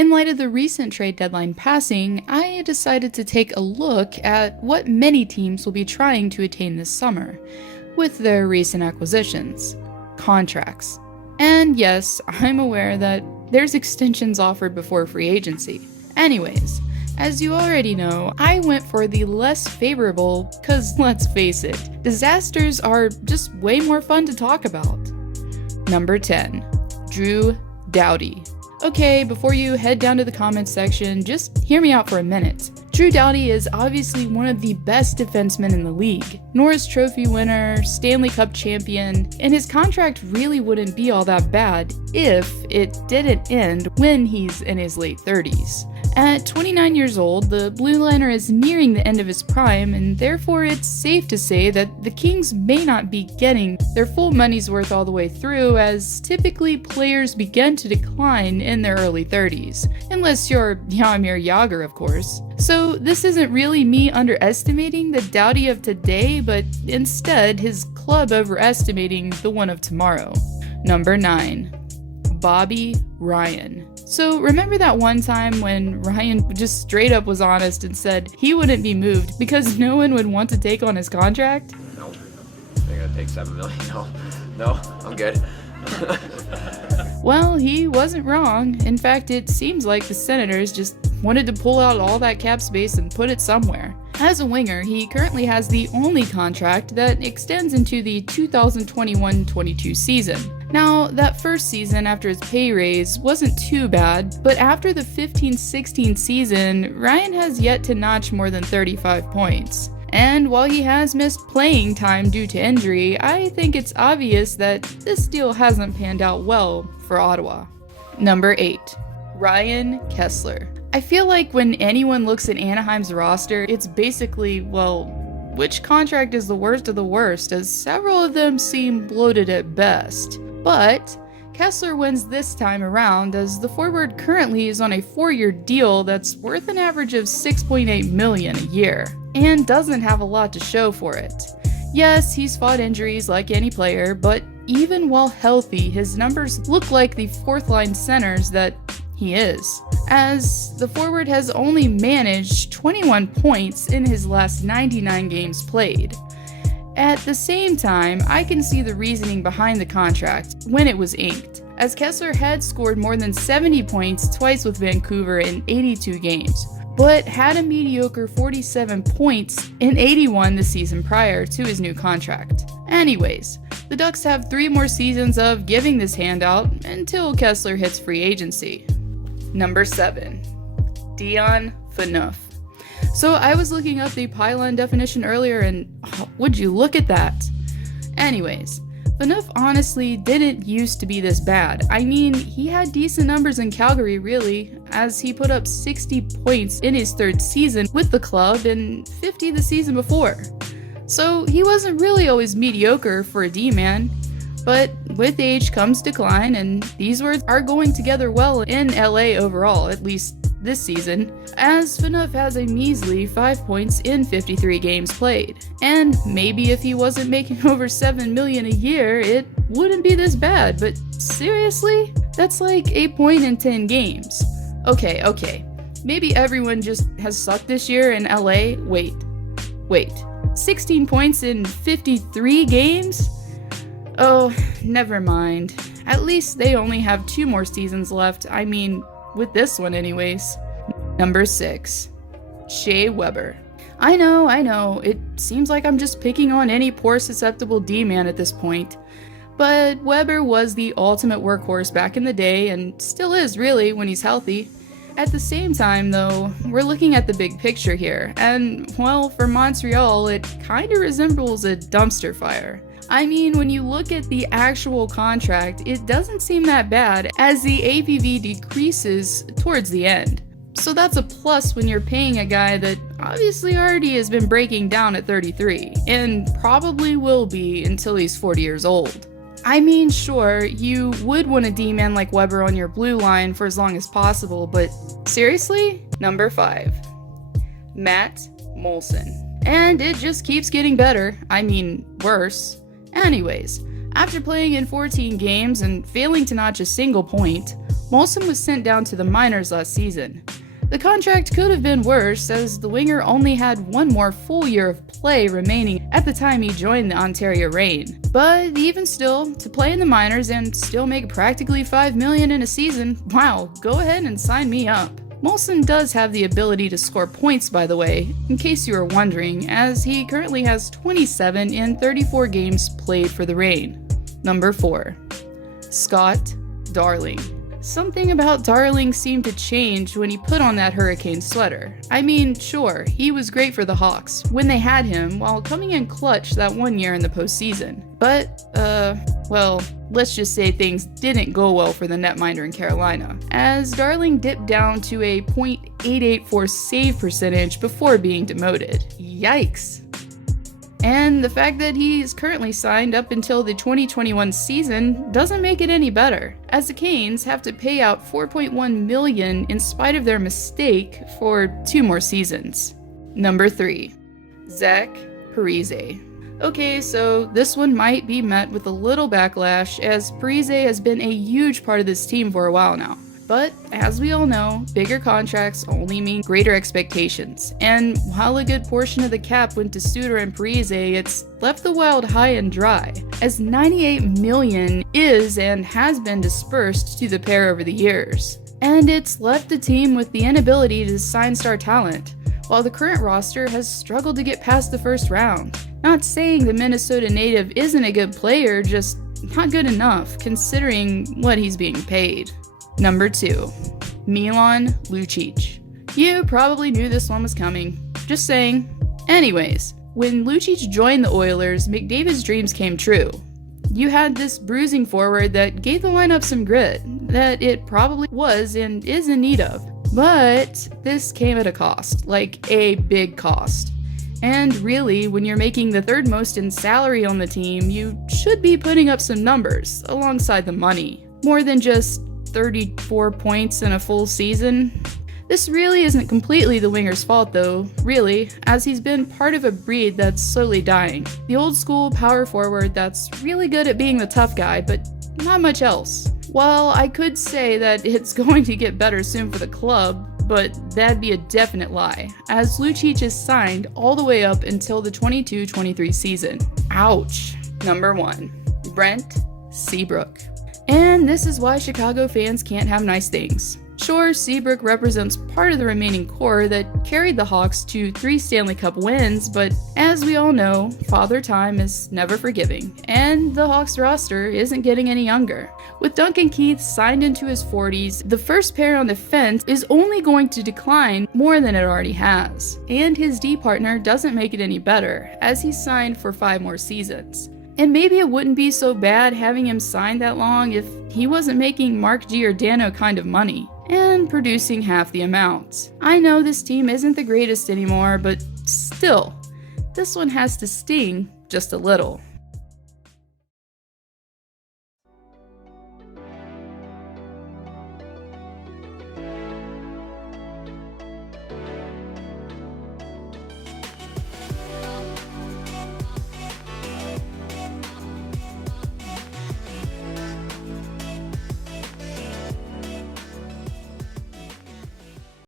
In light of the recent trade deadline passing, I decided to take a look at what many teams will be trying to attain this summer with their recent acquisitions, contracts. And yes, I'm aware that there's extensions offered before free agency. Anyways, as you already know, I went for the less favorable, cause let's face it, disasters are just way more fun to talk about. Number 10. Doughty. Okay, before you head down to the comments section, just hear me out for a minute. Doughty is obviously one of the best defensemen in the league. Norris Trophy winner, Stanley Cup champion, and his contract really wouldn't be all that bad if it didn't end when he's in his late 30s. At 29 years old, the blue liner is nearing the end of his prime, and therefore it's safe to say that the Kings may not be getting their full money's worth all the way through, as typically players begin to decline in their early 30s. Unless you're Jaromir Jagr, of course. So this isn't really me underestimating the Doughty of today, but instead his club overestimating the one of tomorrow. Number 9. Bobby Ryan. So remember that one time when Ryan just straight up was honest and said he wouldn't be moved because no one would want to take on his contract? No, they're gonna take $7 million. No, I'm good. Well, he wasn't wrong. In fact, it seems like the Senators just wanted to pull out all that cap space and put it somewhere. As a winger, he currently has the only contract that extends into the 2021-22 season. Now, that first season after his pay raise wasn't too bad, but after the 15-16 season, Ryan has yet to notch more than 35 points. And while he has missed playing time due to injury, I think it's obvious that this deal hasn't panned out well for Ottawa. Number 8. Ryan Kessler. I feel like when anyone looks at Anaheim's roster, it's basically, well, which contract is the worst of the worst, as several of them seem bloated at best. But Kessler wins this time around, as the forward currently is on a 4-year deal that's worth an average of $6.8 million a year, and doesn't have a lot to show for it. Yes, he's fought injuries like any player, but even while healthy, his numbers look like the fourth-line centers that he is, as the forward has only managed 21 points in his last 99 games played. At the same time, I can see the reasoning behind the contract when it was inked, as Kessler had scored more than 70 points twice with Vancouver in 82 games, but had a mediocre 47 points in 81 the season prior to his new contract. Anyways, the Ducks have 3 more seasons of giving this handout until Kessler hits free agency. Number 7. Dion Phaneuf. So I was looking up the pylon definition earlier and would you look at that? Anyways, Phaneuf honestly didn't used to be this bad. I mean, he had decent numbers in Calgary really, as he put up 60 points in his 3rd season with the club and 50 the season before. So he wasn't really always mediocre for a D-man. But with age comes decline, and these words are going together well in LA overall, at least this season, as Phaneuf has a measly 5 points in 53 games played. And maybe if he wasn't making over $7 million a year, it wouldn't be this bad, but seriously? That's like a point in 10 games. Okay, maybe everyone just has sucked this year in LA? Wait. 16 points in 53 games? Oh, never mind. At least they only have 2 more seasons left. I mean, with this one anyways. Number 6. Shay Webber. I know, it seems like I'm just picking on any poor susceptible D-man at this point. But Webber was the ultimate workhorse back in the day, and still is really when he's healthy. At the same time though, we're looking at the big picture here, and well, for Montreal, it kinda resembles a dumpster fire. I mean, when you look at the actual contract, it doesn't seem that bad, as the APV decreases towards the end. So that's a plus when you're paying a guy that obviously already has been breaking down at 33, and probably will be until he's 40 years old. I mean, sure, you would want a D-man like Webber on your blue line for as long as possible, but seriously? Number 5. Matt Moulson. And it just keeps getting better. I mean, worse. Anyways, After playing in 14 games and failing to notch a single point, Moulson was sent down to the minors last season. The contract could have been worse, as the winger only had one more full year of play remaining at the time he joined the Ontario Reign. But even still, to play in the minors and still make practically $5 million in a season, wow, go ahead and sign me up. Moulson does have the ability to score points, by the way, in case you were wondering, as he currently has 27 in 34 games played for the Reign. Number 4. Scott Darling. Something about Darling seemed to change when he put on that Hurricane sweater. I mean, sure, he was great for the Hawks when they had him while coming in clutch that one year in the postseason. But, well, let's just say things didn't go well for the netminder in Carolina, as Darling dipped down to a .884 save percentage before being demoted. Yikes. And the fact that he is currently signed up until the 2021 season doesn't make it any better, as the Canes have to pay out $4.1 million in spite of their mistake for 2 more seasons. Number 3. Zach Parise. Okay, so this one might be met with a little backlash, as Parise has been a huge part of this team for a while now. But, as we all know, bigger contracts only mean greater expectations, and while a good portion of the cap went to Suter and Parise, it's left the Wild high and dry, as $98 million is and has been dispersed to the pair over the years. And it's left the team with the inability to sign star talent, while the current roster has struggled to get past the first round. Not saying the Minnesota native isn't a good player, just not good enough, considering what he's being paid. Number 2. Milan Lucic. You probably knew this one was coming. Just saying. Anyways, when Lucic joined the Oilers, McDavid's dreams came true. You had this bruising forward that gave the lineup some grit, that it probably was and is in need of. But this came at a cost, like a big cost. And really, when you're making the 3rd most in salary on the team, you should be putting up some numbers alongside the money. More than just 34 points in a full season. This really isn't completely the winger's fault though, really, as he's been part of a breed that's slowly dying. The old school power forward that's really good at being the tough guy, but not much else. While I could say that it's going to get better soon for the club, but that'd be a definite lie, as Lucic is signed all the way up until the 22-23 season. Ouch. Number 1. Brent Seabrook. And this is why Chicago fans can't have nice things. Sure, Seabrook represents part of the remaining core that carried the Hawks to 3 Stanley Cup wins, but as we all know, Father Time is never forgiving, and the Hawks roster isn't getting any younger. With Duncan Keith signed into his 40s, the first pair on the fence is only going to decline more than it already has, and his D partner doesn't make it any better, as he's signed for 5 more seasons. And maybe it wouldn't be so bad having him signed that long if he wasn't making Mark Giordano kind of money, and producing half the amount. I know this team isn't the greatest anymore, but still, this one has to sting just a little.